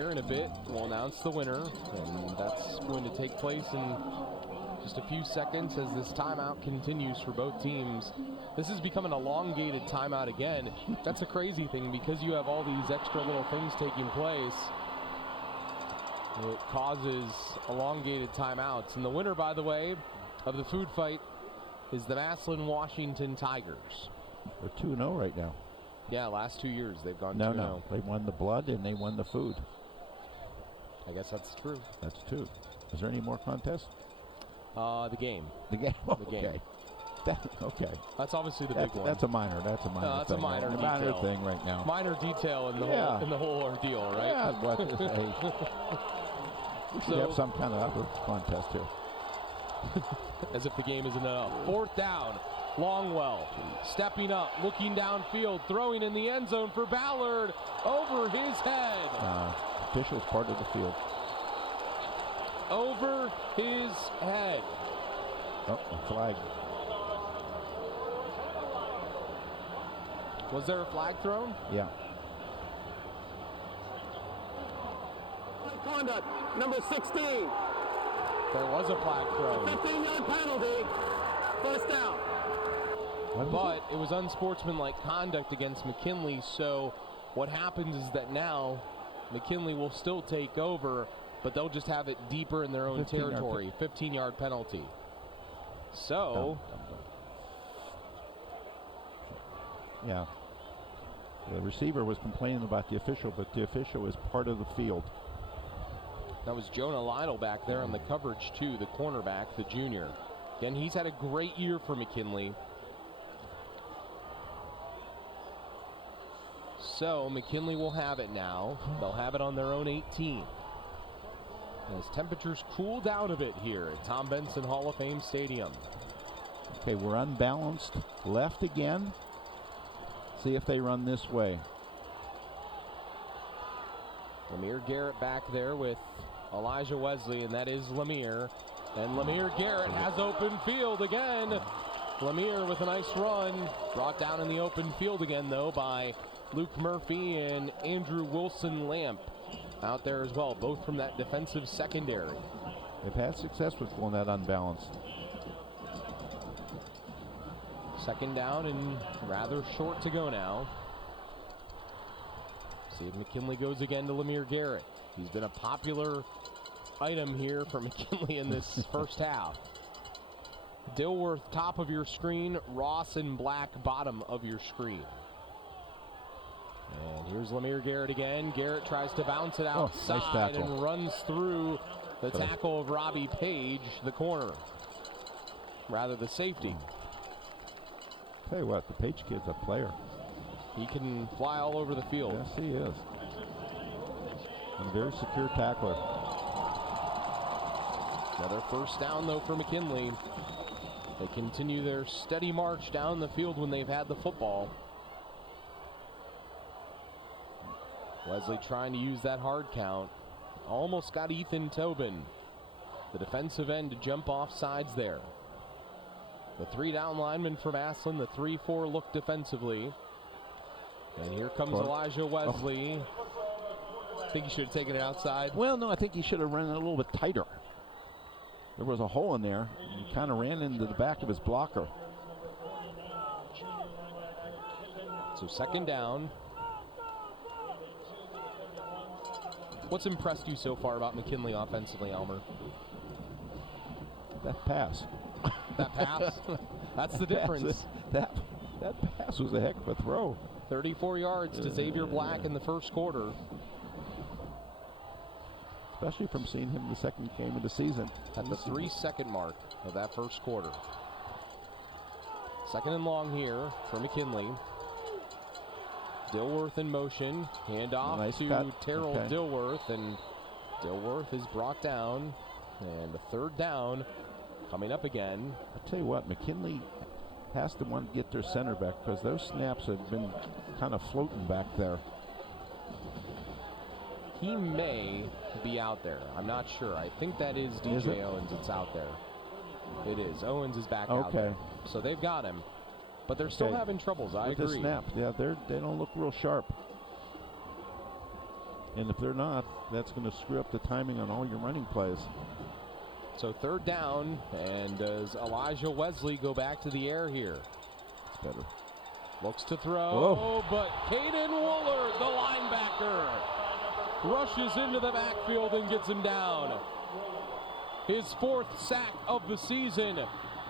Here in a bit, we'll announce the winner, and that's going to take place in just a few seconds as this timeout continues for both teams. This is becoming an elongated timeout again. That's a crazy thing because you have all these extra little things taking place. It causes elongated timeouts. And the winner, by the way, of the food fight is the Massillon Washington Tigers. They're 2-0 right now. Yeah, last 2 years they've gone 2-0. No, they won the blood and they won the food. I guess that's true. That's two. Is there any more contests? The game. The game. The game. Okay. Okay. That's obviously the big one. That's a minor. That's a minor. That's thing. a minor A detail. minor thing right now. Minor detail in the whole ordeal, right? Yeah. What? Hey, we should have some kind of other contest here. As if the game isn't enough. Fourth down. Longwell stepping up, looking downfield, throwing in the end zone for Ballard over his head. Official's part of the field. Over his head. Oh, a flag. Was there a flag thrown? Yeah. Conduct, number 16. There was a flag thrown. 15-yard penalty. First down. But it was unsportsmanlike conduct against McKinley, so what happens is that now McKinley will still take over, but they'll just have it deeper in their own territory. 15-yard penalty. So, yeah. The receiver was complaining about the official, but the official is part of the field. that was Jonah Lytle back there on the coverage too, the cornerback, the junior. Again, he's had a great year for McKinley. So McKinley will have it now. They'll have it on their own 18. As temperatures cool down a bit here at Tom Benson Hall of Fame Stadium. Okay, we're unbalanced. Left again. See if they run this way. Lemire Garrett back there with Elijah Wesley, and that is Lemire. And Lemire Garrett has open field again. Lemire with a nice run. Brought down in the open field again, though, by Luke Murphy and Andrew Wilson Lamp out there as well, both from that defensive secondary. They've had success with going that unbalanced. Second down and rather short to go now. See if McKinley goes again to Lemire Garrett. He's been a popular item here for McKinley in this first half. Dilworth top of your screen, Ross in black bottom of your screen. And here's Lemire Garrett again. Garrett tries to bounce it outside and runs through the tackle of Robbie Page, the corner. Rather the safety. Tell you what, the Page kid's a player. He can fly all over the field. Yes, he is. And a very secure tackler. Another first down, though, for McKinley. They continue their steady march down the field when they've had the football. Wesley trying to use that hard count. Almost got Ethan Tobin, the defensive end, to jump off sides there. The three down lineman from Massillon, the 3-4 look defensively. And here comes Elijah Wesley. I think he should have taken it outside. Well, no, I think he should have run it a little bit tighter. There was a hole in there. He kind of ran into the back of his blocker. So second down. What's impressed you so far about McKinley offensively, Elmer? That pass. That pass? That's the difference. That pass was a heck of a throw. 34 yards to Xavier Black in the first quarter. Especially from seeing him the second game of the season. At the 3-second mark of that first quarter. Second and long here for McKinley. Dilworth in motion. Handoff to Terrell Dilworth. And Dilworth is brought down. And a third down coming up again. I'll tell you what, McKinley has to want to get their center back because those snaps have been kind of floating back there. He may be out there. I'm not sure. I think that is DJ Owens that's out there. It is. Owens is back out there. So they've got him. But they're still having troubles. I agree. With the snap, yeah, they don't look real sharp. And if they're not, that's going to screw up the timing on all your running plays. So third down, and does Elijah Wesley go back to the air here? It's better. Looks to throw, Whoa. but Caden Woolard, the linebacker, rushes into the backfield and gets him down. His 4th sack of the season.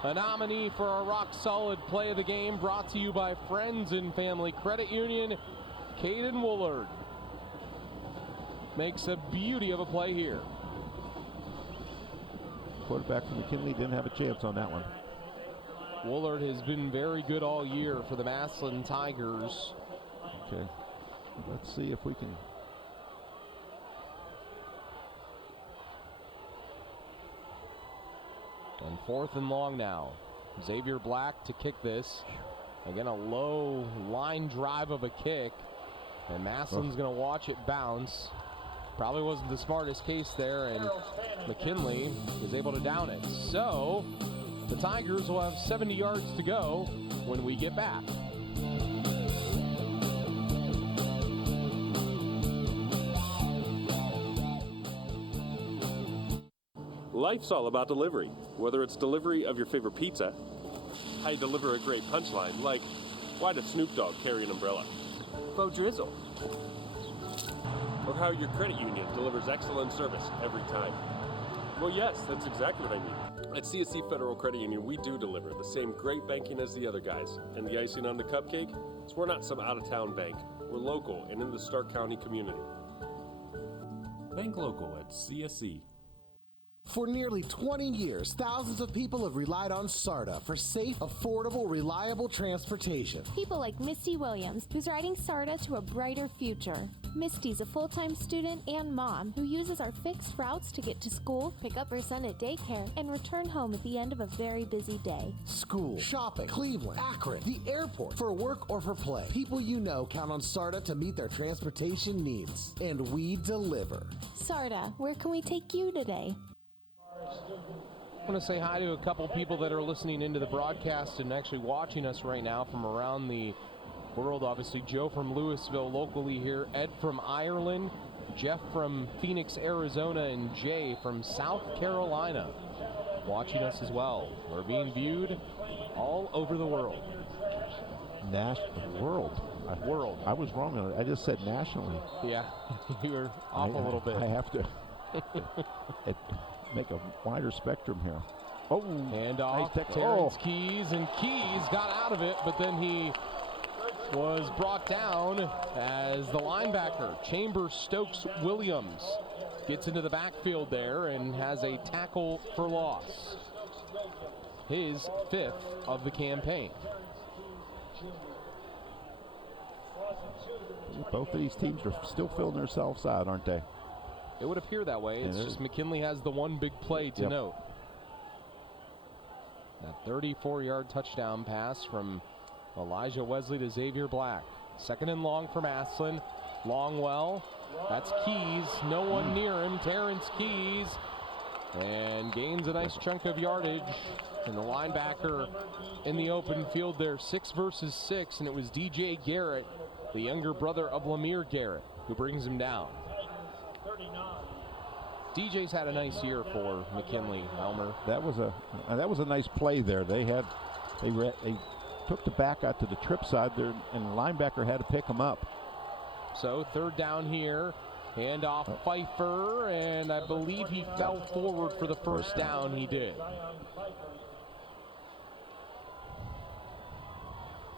A nominee for our rock-solid play of the game, brought to you by Friends and Family Credit Union. Caden Woolard makes a beauty of a play here. Quarterback from McKinley didn't have a chance on that one. Woolard has been very good all year for the Massillon Tigers. Okay, let's see if we can. And 4th and long now. Xavier Black to kick this. Again, a low line drive of a kick. And Massillon's going to watch it bounce. Probably wasn't the smartest case there, and McKinley is able to down it. So the Tigers will have 70 yards to go when we get back. Life's all about delivery. Whether it's delivery of your favorite pizza, how you deliver a great punchline, like, why does Snoop Dogg carry an umbrella? Faux drizzle. Or how your credit union delivers excellent service every time. Well, yes, that's exactly what I mean. At CSC Federal Credit Union, we do deliver the same great banking as the other guys. And the icing on the cupcake is we're not some out-of-town bank. We're local and in the Stark County community. Bank local at CSC. For nearly 20 years, thousands of people have relied on SARTA for safe, affordable, reliable transportation. People like Misty Williams, who's riding SARTA to a brighter future. Misty's a full-time student and mom who uses our fixed routes to get to school, pick up her son at daycare, and return home at the end of a very busy day. School, shopping, Cleveland, Akron, the airport, for work or for play. People you know count on SARTA to meet their transportation needs. And we deliver. SARTA, where can we take you today? I want to say hi to a couple people that are listening into the broadcast and actually watching us right now from around the world. Obviously, Joe from Louisville locally here, Ed from Ireland, Jeff from Phoenix, Arizona, and Jay from South Carolina watching us as well. We're being viewed all over the world. World. I was wrong on it. I just said nationally. Yeah, you were off a little bit. I have to make a wider spectrum here. Oh, and off nice Terrence Keys, and Keys got out of it, but then he was brought down as the linebacker, Chambers Stokes Williams, gets into the backfield there and has a tackle for loss. His 5th of the campaign. Both of these teams are still filling themselves out, aren't they? It would appear that way. It's just McKinley has the one big play to note. That 34-yard touchdown pass from Elijah Wesley to Xavier Black. 2nd and long for Massillon. Longwell. That's Keys. No one near him. Terrence Keys. And gains a nice chunk of yardage. And the linebacker in the open field there, 6 versus 6. And it was DJ Garrett, the younger brother of Lemire Garrett, who brings him down. DJ's had a nice year for McKinley, Elmer. That was a nice play there. They took the back out to the trip side there, and the linebacker had to pick him up. So 3rd down here, hand off Pfeiffer, and I believe he fell forward for the 1st down. He did.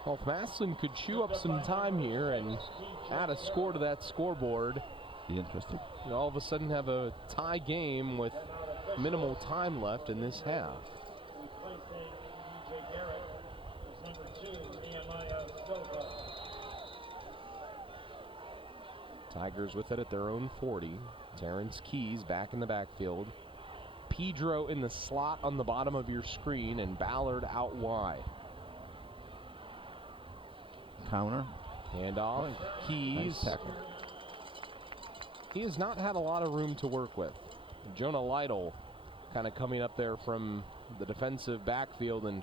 Well, if Massillon could chew up some time here and add a score to that scoreboard, be interesting. You all of a sudden have a tie game with minimal time left in this half. Tigers with it at their own 40. Terrence Keys back in the backfield. Pedro in the slot on the bottom of your screen, and Ballard out wide. Counter. Hand off. Keys. Nice tackle. He has not had a lot of room to work with. Jonah Lytle kind of coming up there from the defensive backfield and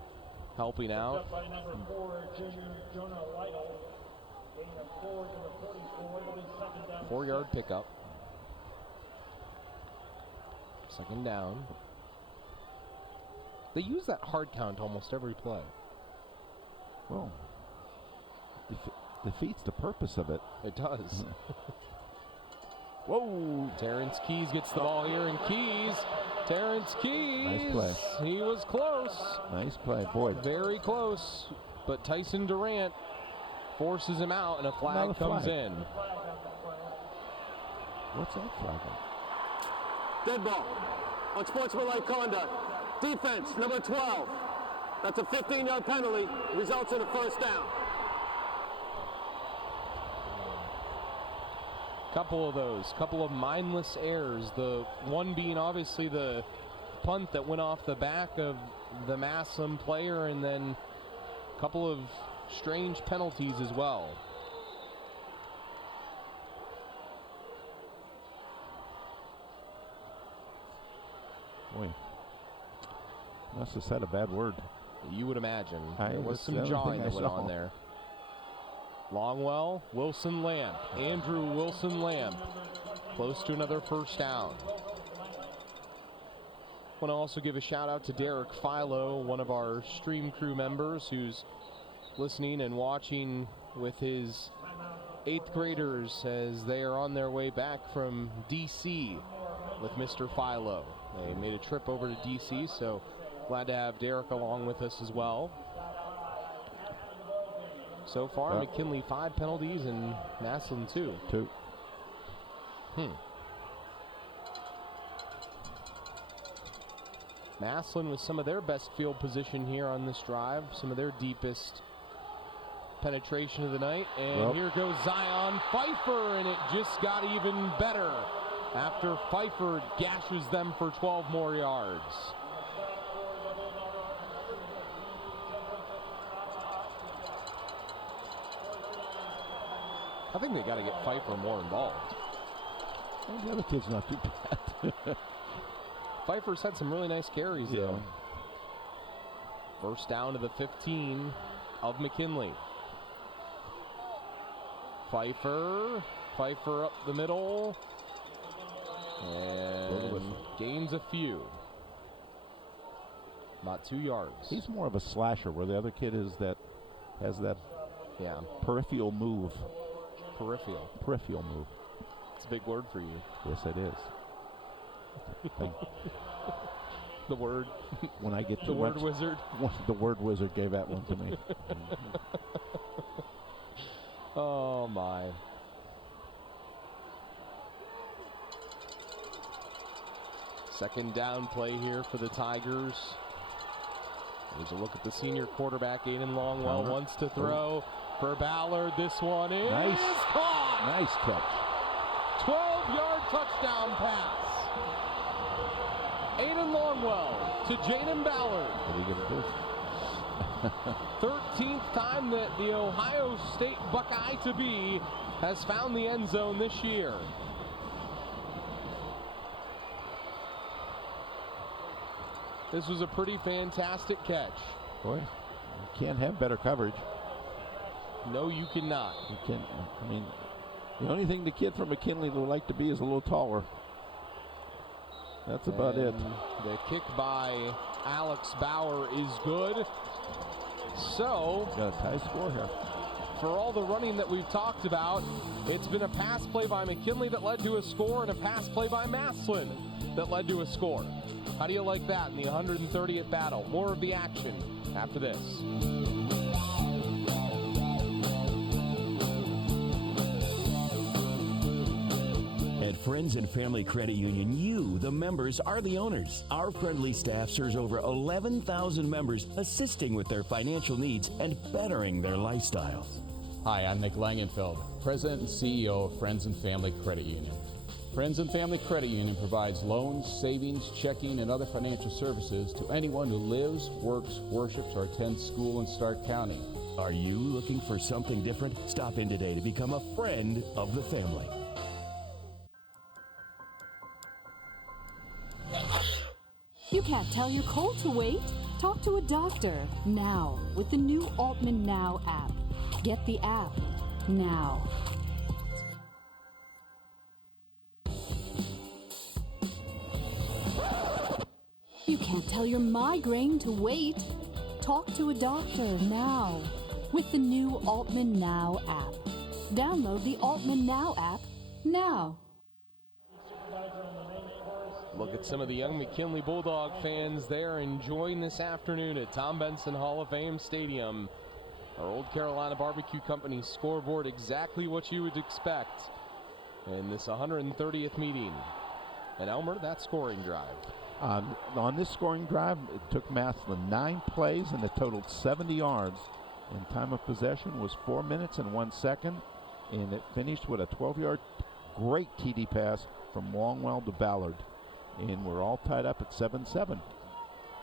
helping out. By number 4, junior Jonah Lytle. 4-yard pickup. Second down. They use that hard count almost every play. Well, defeats the purpose of it. It does. Whoa! Terrence Keys gets the ball here, and Terrence Keys. Nice play. He was close. Nice play, boy. Very close, but Tyson Durant forces him out, and a flag comes in. What's that flag on? Dead ball. Unsportsmanlike conduct. Defense, number 12. That's a 15-yard penalty. Results in a first down. Couple of mindless errors. The one being obviously the punt that went off the back of the Massillon player, and then a couple of strange penalties as well. Boy, must have said a bad word. You would imagine. There was some jawing that went on there. Longwell, Wilson Lamb, Andrew Wilson Lamb, close to another first down. Want to also give a shout out to Derek Philo, one of our stream crew members who's listening and watching with his 8th graders as they are on their way back from DC with Mr. Philo. They made a trip over to DC, so glad to have Derek along with us as well. So far, McKinley 5 penalties and Massillon 2. 2. Massillon with some of their best field position here on this drive, some of their deepest penetration of the night. And here goes Zion Pfeiffer, and it just got even better after Pfeiffer gashes them for 12 more yards. I think they got to get Pfeiffer more involved. Well, the other kid's not too bad. Pfeiffer's had some really nice carries, though. First down to the 15 of McKinley. Pfeiffer up the middle, and gains a few. About 2 yards. He's more of a slasher, where the other kid has that peripheral move. Peripheral move. It's a big word for you. Yes, it is. The word. When I get the word wizard. The word wizard gave that one to me. Oh my. Second down play here for the Tigers. Here's a look at the senior quarterback, Aiden Longwell, wants to throw for Ballard. This one is caught. Nice catch. 12-yard touchdown pass. Aiden Longwell to Jaden Ballard. What are you going to do? 13th time that the Ohio State Buckeye-to-be has found the end zone this year. This was a pretty fantastic catch. Boy, you can't have better coverage. No, you cannot. You can't. I mean, the only thing the kid from McKinley would like to be is a little taller. That's about it. The kick by Alex Bauer is good. So, got a tie score here. For all the running that we've talked about, it's been a pass play by McKinley that led to a score and a pass play by Massillon that led to a score. How do you like that in the 130th battle? More of the action after this. At Friends and Family Credit Union, you, the members, are the owners. Our friendly staff serves over 11,000 members, assisting with their financial needs and bettering their lifestyles. Hi, I'm Nick Langenfeld, President and CEO of Friends and Family Credit Union. Friends and Family Credit Union provides loans, savings, checking, and other financial services to anyone who lives, works, worships, or attends school in Stark County. Are you looking for something different? Stop in today to become a friend of the family. You can't tell your cold to wait? Talk to a doctor now with the new Altman Now app. Get the app. now. You can't tell your migraine to wait. Talk to a doctor now with the new Altman Now app. Download the Altman Now app now. Look at some of the young McKinley Bulldog fans there enjoying this afternoon at Tom Benson Hall of Fame Stadium. Our Old Carolina Barbecue Company scoreboard, exactly what you would expect in this 130th meeting. And Elmer, that scoring drive. On this scoring drive, it took Massillon 9 plays and it totaled 70 yards. And time of possession was 4 minutes and 1 second. And it finished with a 12-yard great TD pass from Longwell to Ballard. And we're all tied up at 7-7.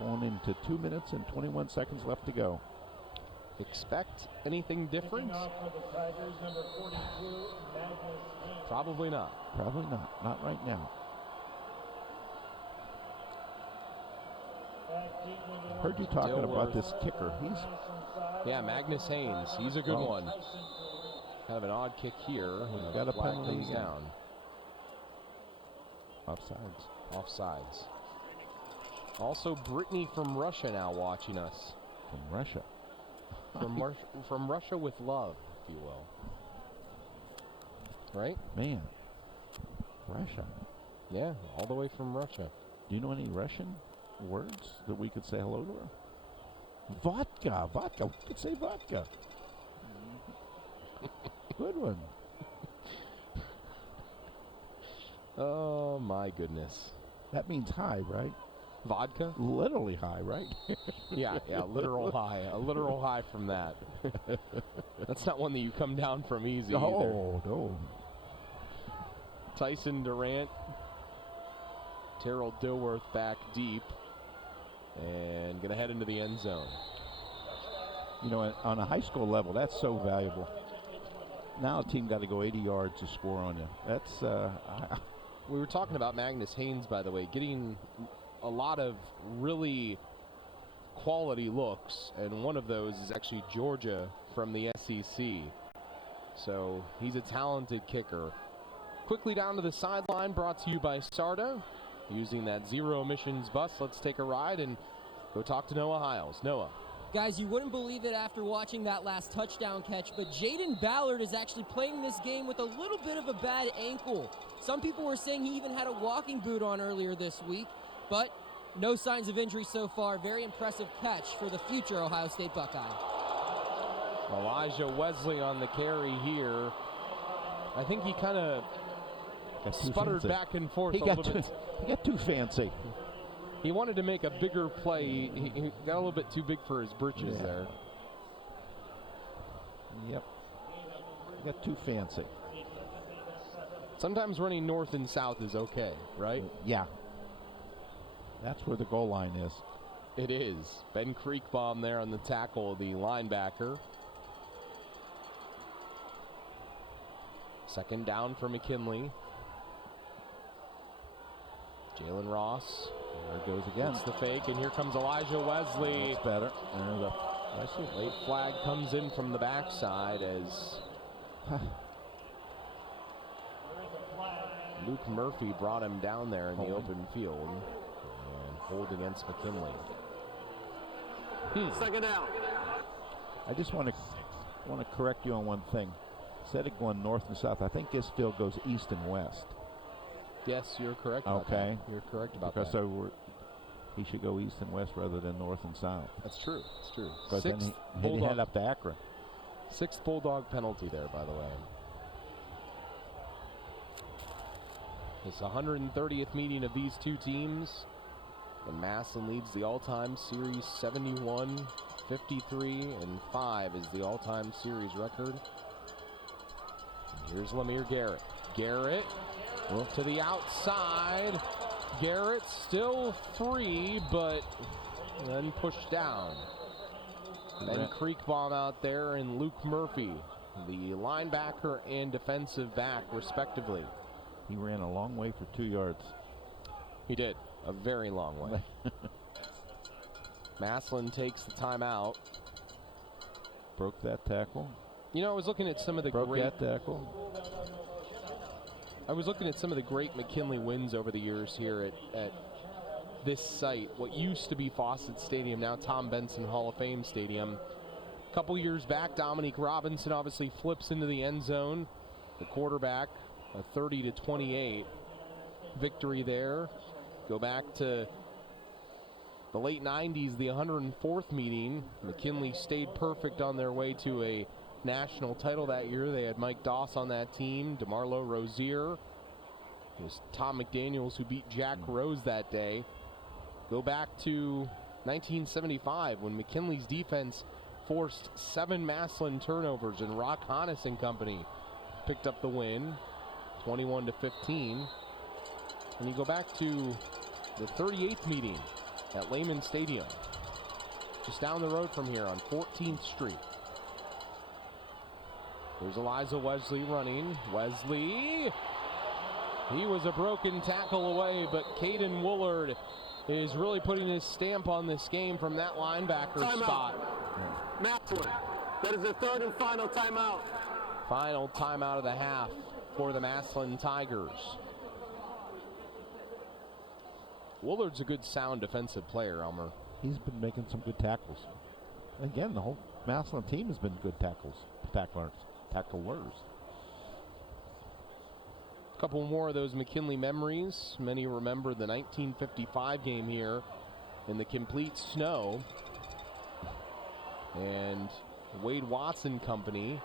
On into 2 minutes and 21 seconds left to go. Expect anything different? Probably not. Probably not. Not right now. I heard you talking about this kicker. Yeah, Magnus Haynes. He's a good one. Kind of an odd kick here. We've got a penalty down. Offsides. Also, Brittany from Russia now watching us. From Russia. From Russia with love, if you will. Right? Man. Russia. Yeah, all the way from Russia. Do you know any Russian words that we could say hello to her? Vodka. We could say vodka. Good one. Oh, my goodness. That means high, right? Vodka? Literally high, right? Yeah, literal high. A literal high from that. That's not one that you come down from easy either. No. Tyson Durant. Terrell Dilworth back deep. And going to head into the end zone. You know, on a high school level, that's so valuable. Now a team got to go 80 yards to score on you. That's we were talking about Magnus Haynes, by the way, getting a lot of really quality looks, and one of those is actually Georgia from the SEC. So he's a talented kicker. Quickly down to the sideline, brought to you by SARTA. Using that zero emissions bus, let's take a ride and go talk to Noah Hiles. Noah. Guys, you wouldn't believe it after watching that last touchdown catch, but Jaden Ballard is actually playing this game with a little bit of a bad ankle. Some people were saying he even had a walking boot on earlier this week, but no signs of injury so far. Very impressive catch for the future Ohio State Buckeye. Elijah Wesley on the carry here. I think he kind of sputtered back and forth a little bit. He got too fancy. He wanted to make a bigger play. He got a little bit too big for his britches there. Yep. He got too fancy. Sometimes running north and south is okay, right? Yeah. That's where the goal line is. It is. Ben Creekbaum there on the tackle, the linebacker. Second down for McKinley. Jalen Ross. There it goes again. It's the fake, and here comes Elijah Wesley. That's better. Late flag comes in from the backside as Luke Murphy brought him down there in the open field and hold against McKinley. Second down. I just want to correct you on one thing. Instead of going north and south, I think this field goes east and west. Yes, you're correct about that. You're correct about that. So he should go east and west rather than north and south. That's true. It's true. Because then he head up to Akron. Sixth Bulldog penalty there, by the way. It's the 130th meeting of these two teams. And Massillon leads the all-time series 71, 53, and 5 is the all-time series record. And here's Lemire Garrett. Garrett to the outside. Garrett still free, but then pushed down. Ben Creekbaum out there and Luke Murphy, the linebacker and defensive back, respectively. He ran a long way for 2 yards. He did. A very long way. Massillon takes the timeout. Broke that tackle. You know, I was looking at some of the Broke great that tackle. I was looking at some of the great McKinley wins over the years here at this site, what used to be Fawcett Stadium, now Tom Benson Hall of Fame Stadium. A couple years back, Dominique Robinson obviously flips into the end zone. The quarterback, a 30-28 victory there. Go back to the late 90s, the 104th meeting. McKinley stayed perfect on their way to a national title that year. They had Mike Doss on that team, DeMarlo Rozier. It was Tom McDaniels who beat Jack Rose that day. Go back to 1975 when McKinley's defense forced 7 Massillon turnovers and Rock Hannes and company picked up the win, 21-15. And you go back to the 38th meeting at Lehman Stadium, just down the road from here on 14th Street. There's Eliza Wesley running. Wesley, he was a broken tackle away, but Caden Woolard is really putting his stamp on this game from that linebacker spot. Massillon, that is the 3rd and final timeout. Final timeout of the half for the Massillon Tigers. Woolard's a good sound defensive player, Elmer. He's been making some good tackles. Again, the whole Massillon team has been good tacklers. A couple more of those McKinley memories. Many remember the 1955 game here in the complete snow. And Wade Watson company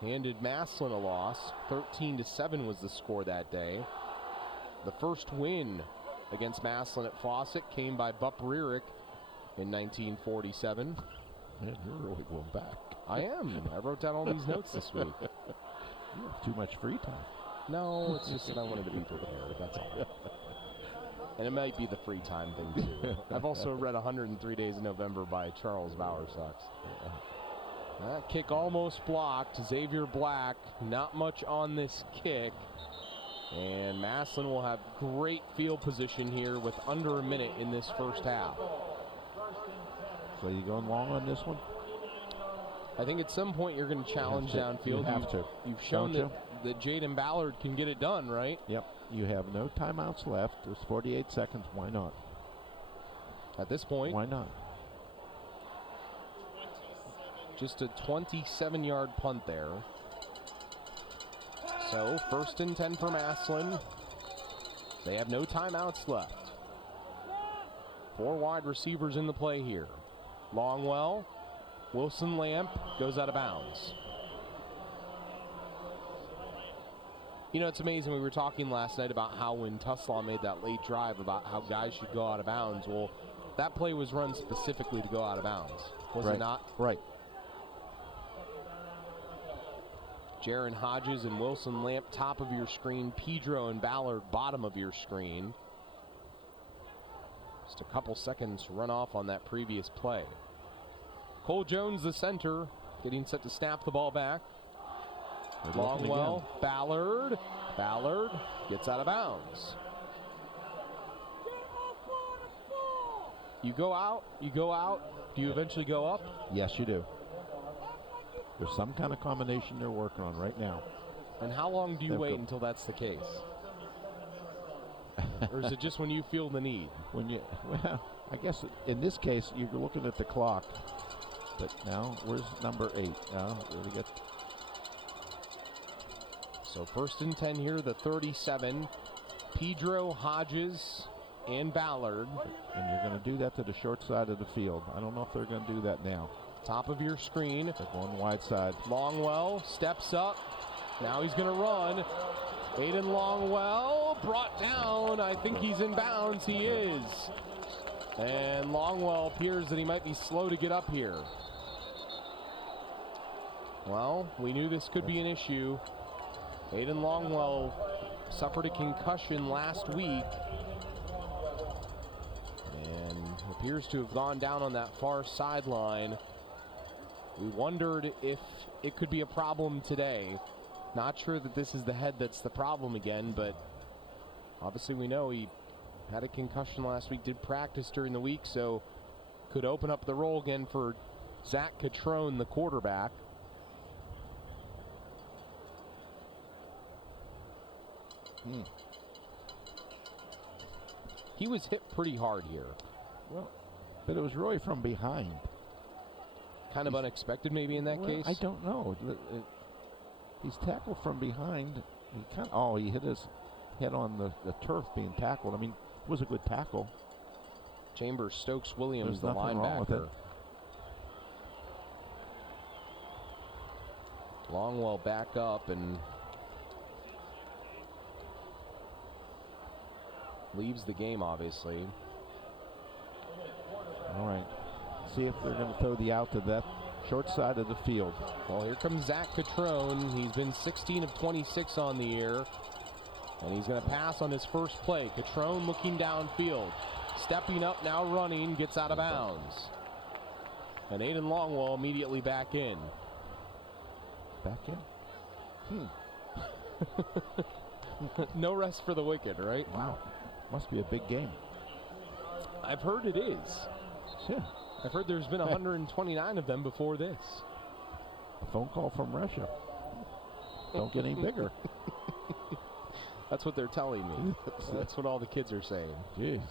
handed Massillon a loss. 13-7 was the score that day. The first win against Massillon at Fawcett came by Bup Rearick in 1947. Man, you're really going back. I am. I wrote down all these notes this week. You have too much free time. No, it's just that I wanted to be prepared, that's all. And it might be the free time thing, too. I've also read 103 Days in November by Charles Bowersox. That kick almost blocked. Xavier Black, not much on this kick. And Massillon will have great field position here with under a minute in this first half. So you going long on this one? I think at some point you're going to challenge downfield. You have to. You've shown that Jaden Ballard can get it done, right? Yep. You have no timeouts left. There's 48 seconds. Why not? At this point. Why not? Just a 27-yard punt there. So 1st and 10 for Massillon. They have no timeouts left. 4 wide receivers in the play here. Longwell, Wilson Lamp goes out of bounds. You know, it's amazing. We were talking last night about how when Tuslaw made that late drive about how guys should go out of bounds. Well, that play was run specifically to go out of bounds, was it not? Right. Jaron Hodges and Wilson Lamp, top of your screen. Pedro and Ballard, bottom of your screen. Just a couple seconds run off on that previous play. Cole Jones, the center, getting set to snap the ball back. Longwell, Ballard. Ballard gets out of bounds. You go out. Do you eventually go up? Yes, you do. There's some kind of combination they're working on right now. And how long do you wait until that's the case? Or is it just when you feel the need? Well, I guess in this case, you're looking at the clock. But now, where's number 8? So 1st and 10 here, the 37. Pedro, Hodges, and Ballard. And you're going to do that to the short side of the field. I don't know if they're going to do that now. Top of your screen. They're going wide side. Longwell steps up. Now he's going to run. Aiden Longwell brought down. I think he's in bounds. He is. And Longwell appears that he might be slow to get up here. Well, we knew this could be an issue. Aiden Longwell suffered a concussion last week and appears to have gone down on that far sideline. We wondered if it could be a problem today. Not sure that this is the head that's the problem again, but obviously we know he had a concussion last week, did practice during the week, so could open up the role again for Zach Catrone, the quarterback. He was hit pretty hard here. Well, but it was really from behind. Kind of unexpected maybe in that case? I don't know. He's tackled from behind. He hit his head on the turf being tackled. I mean, it was a good tackle. Chambers Stokes Williams, the There's nothing wrong with linebacker. it. Longwell back up and leaves the game, obviously. All right. See if they're going to throw the out to that short side of the field. Well, here comes Zach Catrone. He's been 16 of 26 on the year. And he's going to pass on his first play. Catrone looking downfield. Stepping up, now running, gets out of bounds. And Aiden Longwell immediately back in. Back in? No rest for the wicked, right? Wow. Must be a big game. I've heard it is. Yeah. I've heard there's been 129 of them before this. A phone call from Russia. Don't get any bigger. That's what they're telling me. That's what all the kids are saying. Jeez.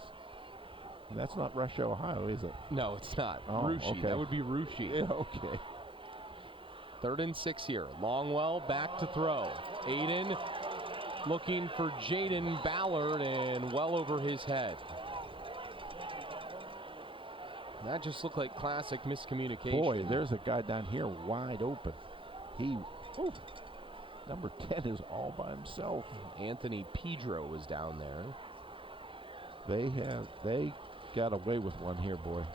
That's not Russia, Ohio, is it? No, it's not. Oh, Rushi. okay. That would be Rushi. Yeah, okay. 3rd and 6 here. Longwell back to throw. Aiden looking for Jaden Ballard and well over his head. That just looked like classic miscommunication. Boy, there's a guy down here wide open. Number 10 is all by himself. Anthony Pedro was down there. They got away with one here, boy.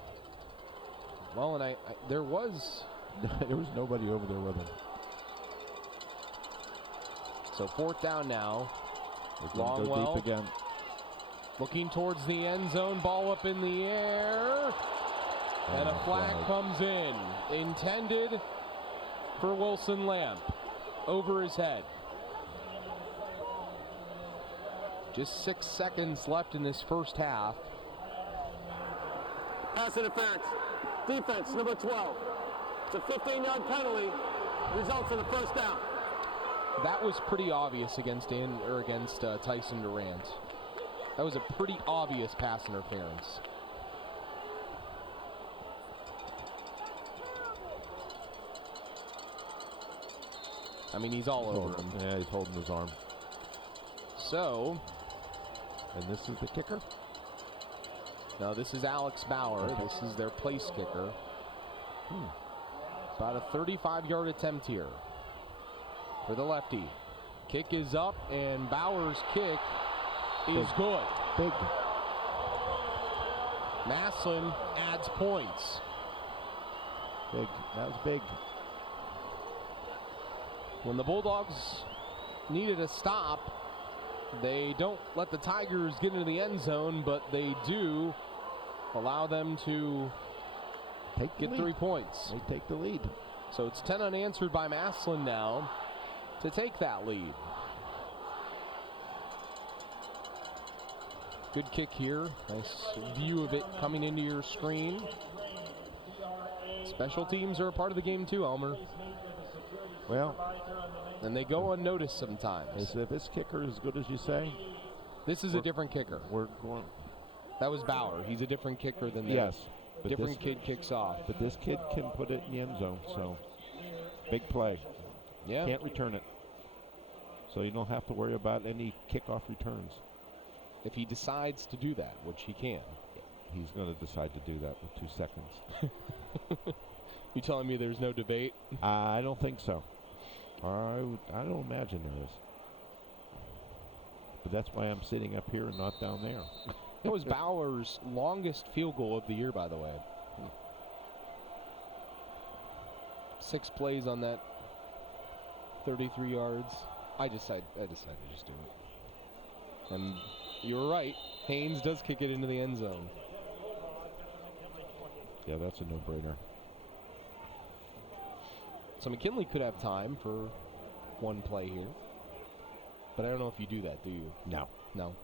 Well, and there was nobody over there with him. So 4th down now. Longwell go deep again. Looking towards the end zone, ball up in the air. And a flag comes in. Intended for Wilson Lamp. Over his head. Just 6 seconds left in this first half. Pass interference. Defense, number 12. It's a 15-yard penalty. Results in a first down. That was pretty obvious against Tyson Durant. That was a pretty obvious pass interference. I mean, he's all over him. Yeah, he's holding his arm. So. And this is the kicker? No, this is Alex Bauer. Okay. This is their place kicker. About a 35-yard attempt here for the lefty. Kick is up, and Bauer's kick is good. Big. Massillon adds points. Big. That was big. When the Bulldogs needed a stop, they don't let the Tigers get into the end zone, but they do allow them to get 3 points. They take the lead. So it's 10 unanswered by Massillon now to take that lead. Good kick here. Nice view of it coming into your screen. Special teams are a part of the game too, Elmer. Well, and they go unnoticed sometimes. If this kicker is as good as you say? This is a different kicker. We're going. That was Bauer. He's a different kicker than yes. Different kid kicks off. But this kid can put it in the end zone, so big play. Yeah. Can't return it. So you don't have to worry about any kickoff returns. If he decides to do that, which he can. He's going to decide to do that with 2 seconds. You telling me there's no debate? I don't think so. I don't imagine there is. But that's why I'm sitting up here and not down there. That was Bauer's longest field goal of the year, by the way. 6 plays on that 33 yards. I decided to just do it. And you were right. Haynes does kick it into the end zone. Yeah, that's a no-brainer. So McKinley could have time for one play here. But I don't know if you do that, do you? No. No.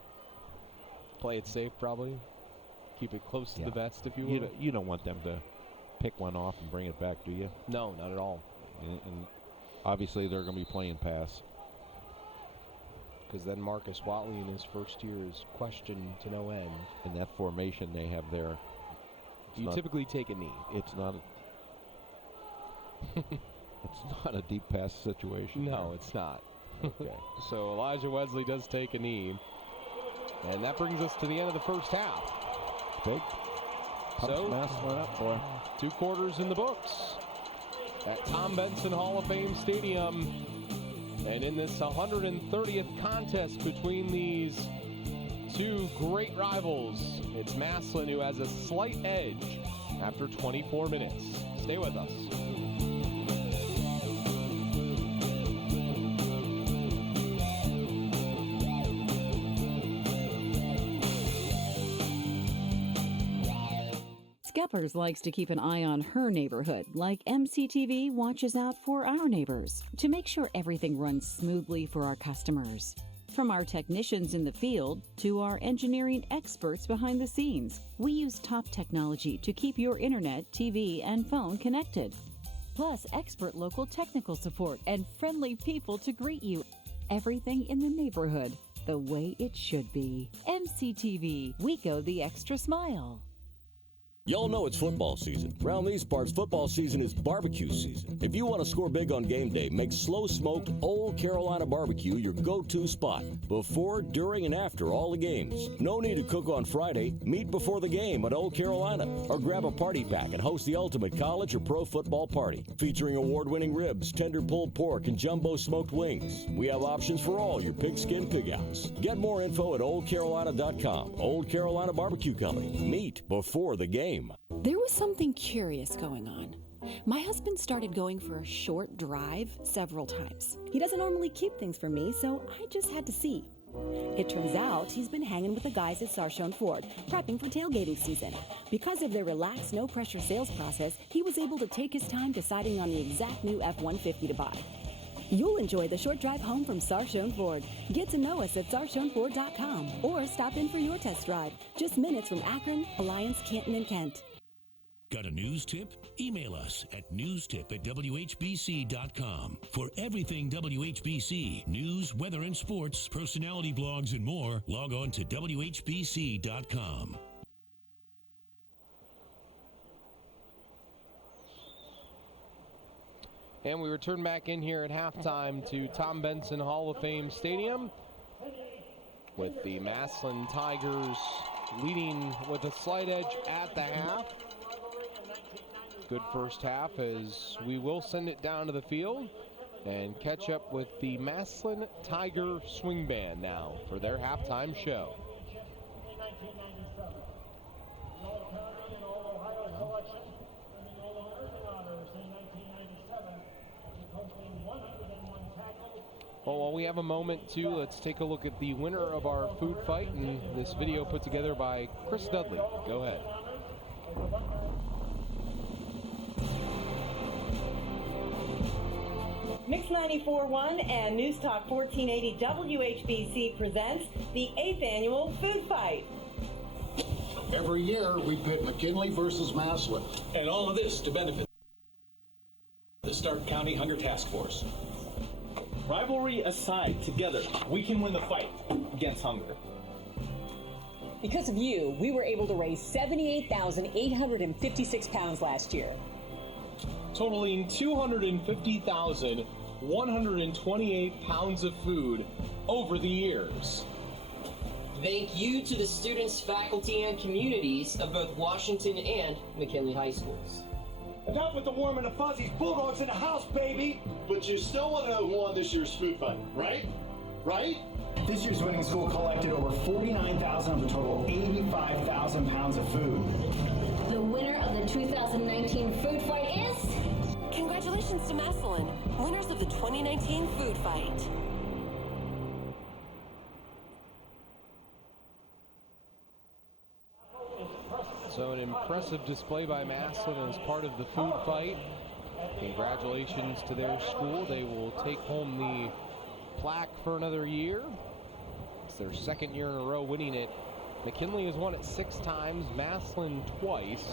Play it safe, probably. Keep it close to the vest, if you will. You don't want them to pick one off and bring it back, do you? No, not at all. And obviously they're going to be playing pass. because then Marcus Watley in his first year is questioned to no end. And that formation they have there, you typically take a knee. It's not a deep pass situation. No, it's not. Okay. So Elijah Wesley does take a knee. And that brings us to the end of the first half. Big. So, Massillon up, boy. 2 quarters in the books at Tom Benson Hall of Fame Stadium. And in this 130th contest between these 2 great rivals, it's Massillon who has a slight edge after 24 minutes. Stay with us. Skeppers likes to keep an eye on her neighborhood, like MCTV watches out for our neighbors to make sure everything runs smoothly for our customers. From our technicians in the field to our engineering experts behind the scenes, we use top technology to keep your internet, TV, and phone connected. Plus, expert local technical support and friendly people to greet you. Everything in the neighborhood the way it should be. MCTV, we go the extra mile. Y'all know it's football season. Around these parts, football season is barbecue season. If you want to score big on game day, make slow-smoked Old Carolina barbecue your go-to spot before, during, and after all the games. No need to cook on Friday. Meet before the game at Old Carolina. Or grab a party pack and host the ultimate college or pro football party. Featuring award-winning ribs, tender pulled pork, and jumbo smoked wings. We have options for all your pigskin pig-outs. Get more info at oldcarolina.com. Old Carolina Barbecue Company. Meet before the game. There was something curious going on. My husband started going for a short drive several times. He doesn't normally keep things from me, so I just had to see. It turns out he's been hanging with the guys at Sarchone Ford, prepping for tailgating season. Because of their relaxed, no-pressure sales process, he was able to take his time deciding on the exact new F-150 to buy. You'll enjoy the short drive home from Sarchone Ford. Get to know us at sarchoneford.com or stop in for your test drive. Just minutes from Akron, Alliance, Canton, and Kent. Got a news tip? Email us at newstip@whbc.com. For everything WHBC, news, weather, and sports, personality blogs, and more, log on to WHBC.com. And we return back in here at halftime to Tom Benson Hall of Fame Stadium with the Massillon Tigers leading with a slight edge at the half. Good first half as we will send it down to the field and catch up with the Massillon Tiger Swing Band now for their halftime show. Well, while we have a moment too, let's take a look at the winner of our food fight and this video put together by Chris Dudley. Go ahead. Mix 94.1 and News Talk 1480 WHBC presents the 8th annual food fight. Every year we pit McKinley versus Massillon. And all of this to benefit the Stark County Hunger Task Force. Rivalry aside, together, we can win the fight against hunger. Because of you, we were able to raise 78,856 pounds last year. Totaling 250,128 pounds of food over the years. Thank you to the students, faculty, and communities of both Washington and McKinley High Schools. Enough with the warm and the fuzzies. Bulldogs in the house, baby! But you still want to know who won this year's food fight, right? Right? This year's winning school collected over 49,000 of the total 85,000 pounds of food. The winner of the 2019 food fight is... Congratulations to Massillon, winners of the 2019 food fight. So an impressive display by Massillon as part of the food fight. Congratulations to their school. They will take home the plaque for another year. It's their second year in a row winning it. McKinley has won it 6 times, Massillon twice.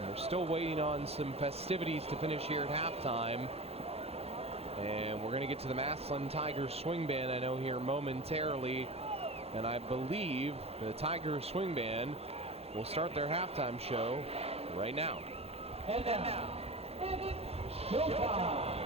And we're still waiting on some festivities to finish here at halftime. And we're going to get to the Massillon Tigers swing band, I know, here momentarily. And I believe the Tigers swing band will start their halftime show right now. And now, it's showtime.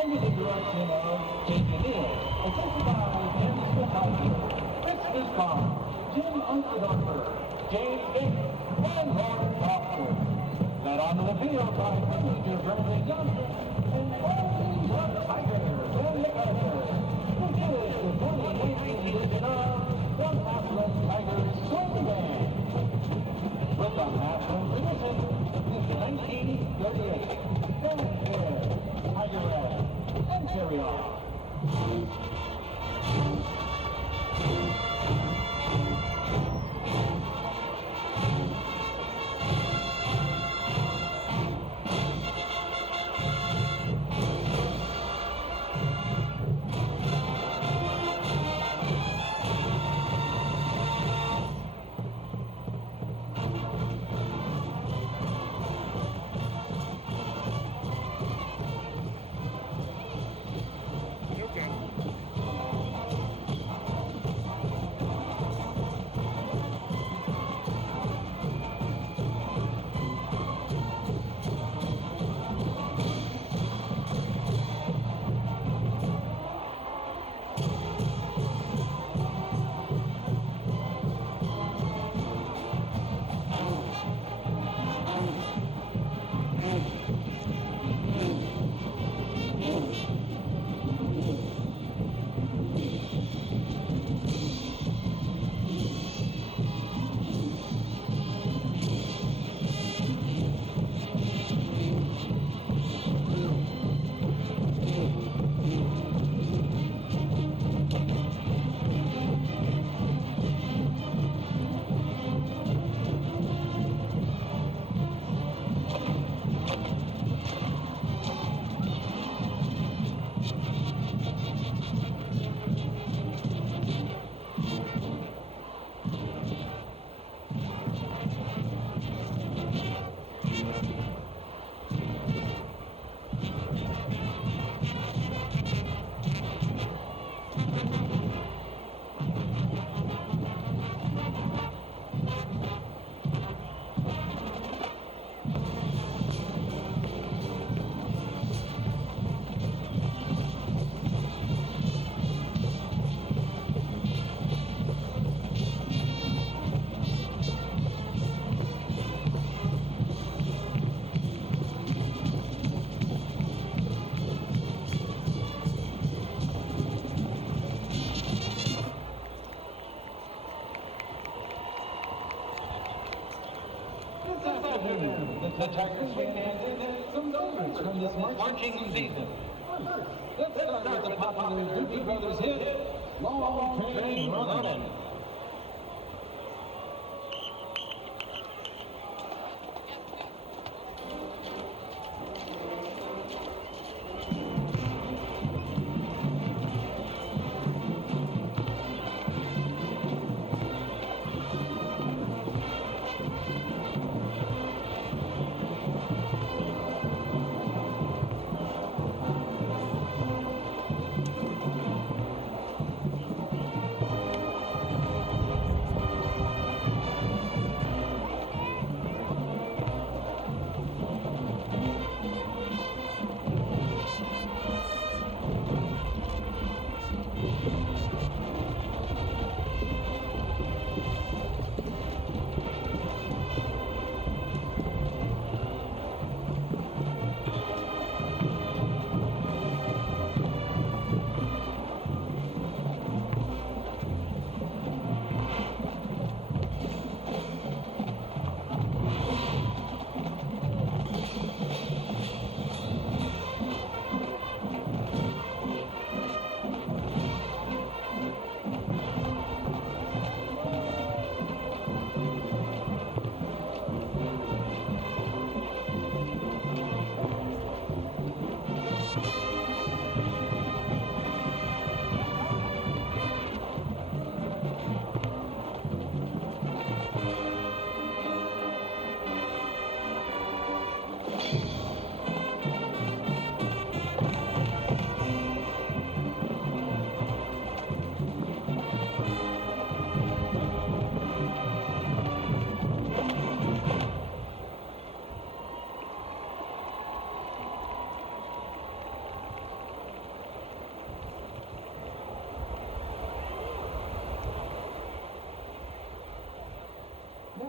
Under the direction of Jason Neal, assisted by Dennis Spinhauser, Chris Bismarck, Jim Unkedorfer, James Davis, and Lauren Foster. Led onto the field by Major Bradley Johnson and all the Tigers and MacArthur. This is the 2018 edition of the Massillon Tigers Swing Band. With the Massillon tradition since 1938. Stand here, Tigerette, and carry on. The Tigers swing band and some numbers from this marching season. Let's start with the popular Doobie Brothers hit, Long Train Runnin'.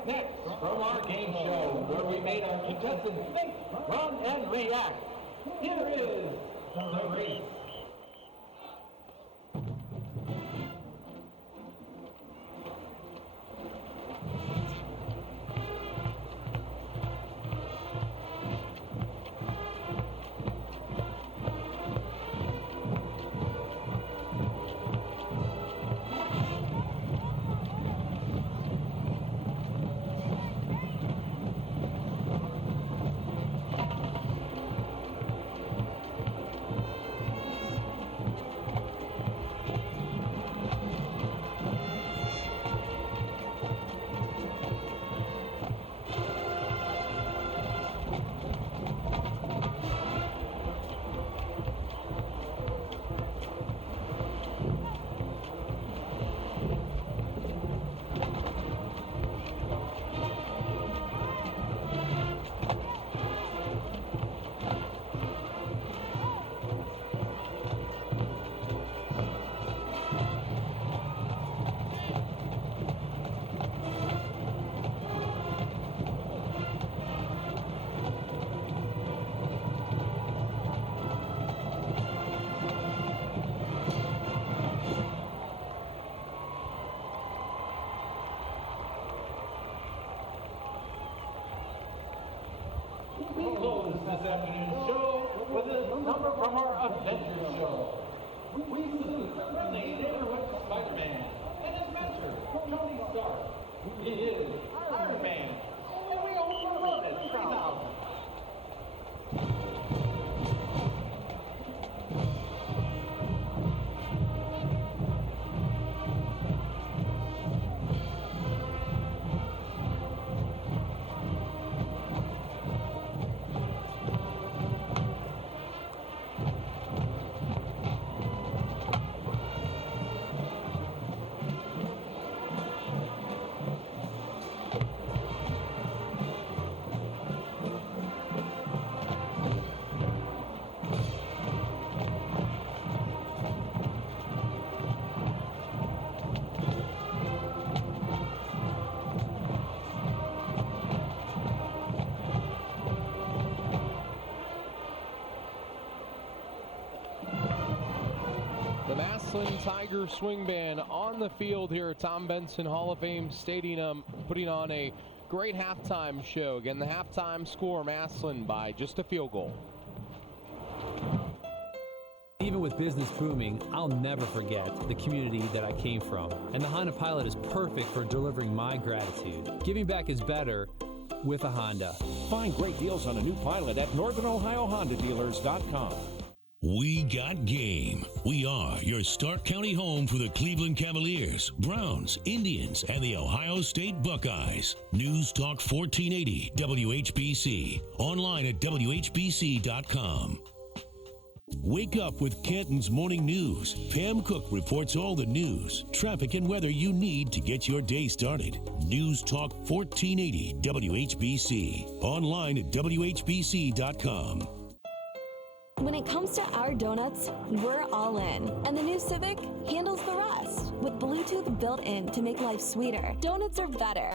next from our game show, where we made our contestants think, run, and react. Here is the race. We close this afternoon's show with a number from our adventure show. We salute the neighborhood Spider-Man and his mentor, Tony Stark. He is Iron Man, and we also run it 3,000. The Massillon Tiger Swing Band on the field here at Tom Benson Hall of Fame Stadium, putting on a great halftime show. Again, the halftime score, Massillon by just a field goal. Even with business booming, I'll never forget the community that I came from. And the Honda Pilot is perfect for delivering my gratitude. Giving back is better with a Honda. Find great deals on a new Pilot at NorthernOhioHondaDealers.com. We got game. We are your Stark County home for the Cleveland Cavaliers, Browns, Indians, and the Ohio State Buckeyes. News Talk 1480 WHBC. Online at WHBC.com. Wake up with Canton's Morning News. Pam Cook reports all the news, traffic, and weather you need to get your day started. News Talk 1480 WHBC. Online at WHBC.com. When it comes to our donuts, we're all in. And the new Civic handles the rest. With Bluetooth built in to make life sweeter, donuts are better.